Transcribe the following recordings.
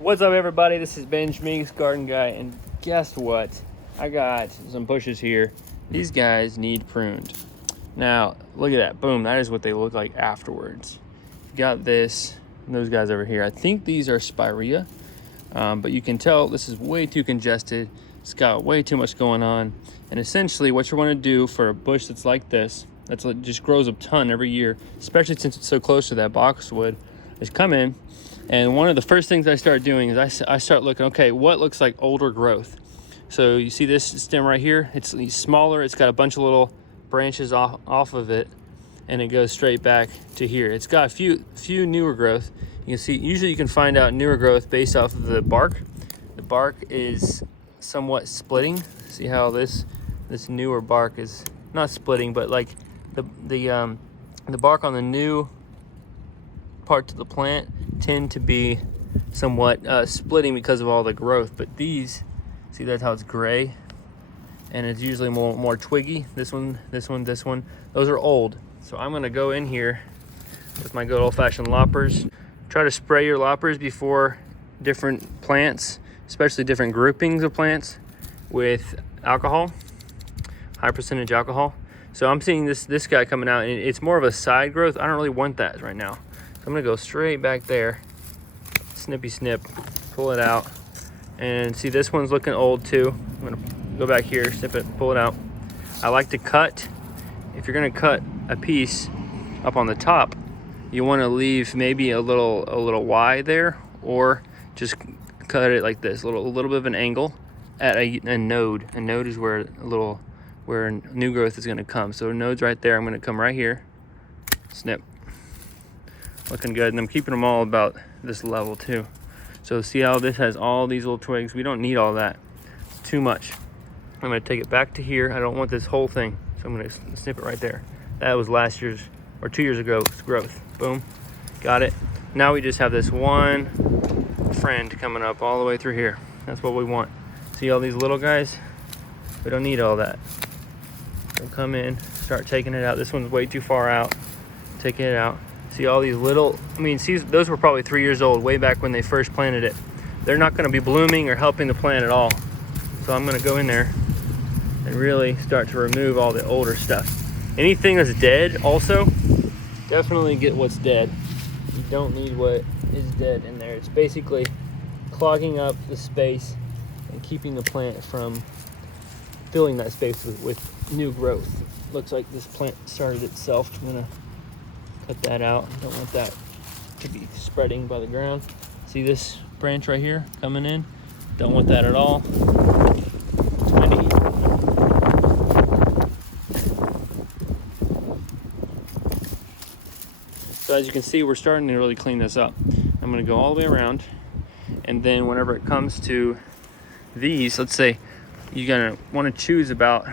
What's up, everybody? This is Ben Schmink's Garden Guy, and guess what? I got some bushes here. These guys need pruned. Now, look at that. Boom. That is what they look like afterwards. Got this, and those guys over here. I think these are spirea, but you can tell this is way too congested. It's got way too much going on. And essentially, what you want to do for a bush that's like this, that just grows a ton every year, especially since it's so close to that boxwood, is come in. And one of the first things I start doing is I start looking, okay, what looks like older growth? So you see this stem right here? It's smaller. It's got a bunch of little branches off of it, and it goes straight back to here. It's got a few newer growth. You can see, usually you can find out newer growth based off of the bark. The bark is somewhat splitting. See how this newer bark is not splitting, but like the bark on the new parts of the plant tend to be somewhat splitting because of all the growth. But these, see, that's how it's gray, and it's usually more twiggy. This one, those are old. So I'm gonna go in here with my good old-fashioned loppers. Try to spray your loppers before different plants, especially different groupings of plants, with alcohol, high percentage alcohol. So I'm seeing this guy coming out, and it's more of a side growth. I don't really want that right now. I'm gonna go straight back there, snippy snip, pull it out, and see this one's looking old too. I'm gonna go back here, snip it, pull it out. I like to cut. If you're gonna cut a piece up on the top, you want to leave maybe a little Y there, or just cut it like this, a little bit of an angle at a node. A node is where new growth is gonna come. So node's right there. I'm gonna come right here, snip. Looking good, and I'm keeping them all about this level too. So see how this has all these little twigs? We don't need all that. It's too much. I'm gonna take it back to here. I don't want this whole thing, so I'm gonna snip it right there. That was last year's or 2 years ago growth. Boom, got it. Now we just have this one friend coming up all the way through here. That's what we want. See all these little guys? We don't need all that. So come in, start taking it out. This one's way too far out. Taking it out. See all these little, see, those were probably 3 years old way back when they first planted it. They're not gonna be blooming or helping the plant at all. So I'm gonna go in there and really start to remove all the older stuff. Anything that's dead also, definitely get what's dead. You don't need what is dead in there. It's basically clogging up the space and keeping the plant from filling that space with new growth. Looks like this plant started itself. I'm gonna cut that out. Don't want that to be spreading by the ground. See this branch right here coming in? Don't want that at all. It's windy. So as you can see, we're starting to really clean this up. I'm gonna go all the way around, and then whenever it comes to these, let's say you're gonna want to choose about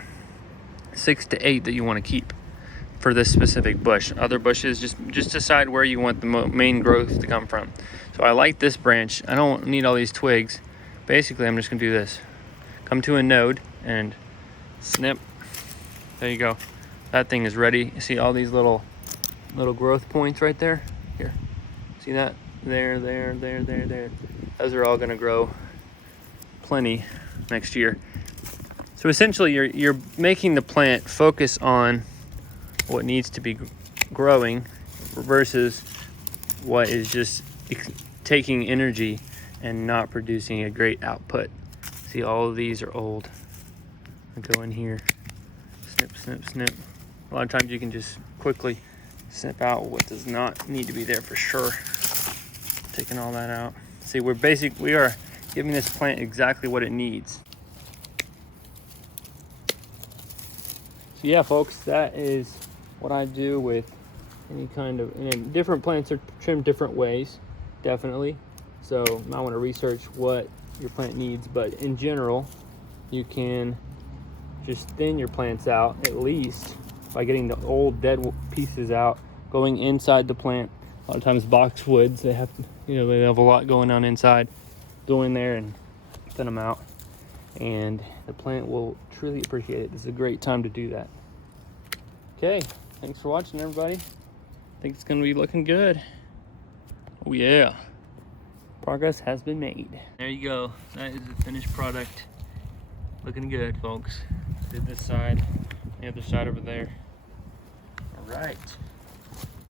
6 to 8 that you want to keep for this specific bush. Other bushes, just decide where you want the main growth to come from. So I like this branch. I don't need all these twigs. Basically, I'm just gonna do this. Come to a node and snip. There you go. That thing is ready. You see all these little growth points right there? Here, see that? There. Those are all gonna grow plenty next year. So essentially, you're making the plant focus on what needs to be growing versus what is just taking energy and not producing a great output. See, all of these are old. I go in here, snip. A lot of times you can just quickly snip out what does not need to be there for sure. Taking all that out. See, we are giving this plant exactly what it needs. So yeah, folks, that is what I do with any kind of, and different plants are trimmed different ways, definitely. So you might want to research what your plant needs, but in general, you can just thin your plants out, at least by getting the old dead pieces out, going inside the plant. A lot of times boxwoods, they have a lot going on inside. Go in there and thin them out, and the plant will truly appreciate it. This is a great time to do that. Okay, thanks for watching, everybody. I think it's gonna be looking good. Oh yeah. Progress has been made. There you go. That is the finished product. Looking good, folks. Did this side, the other side over there. All right.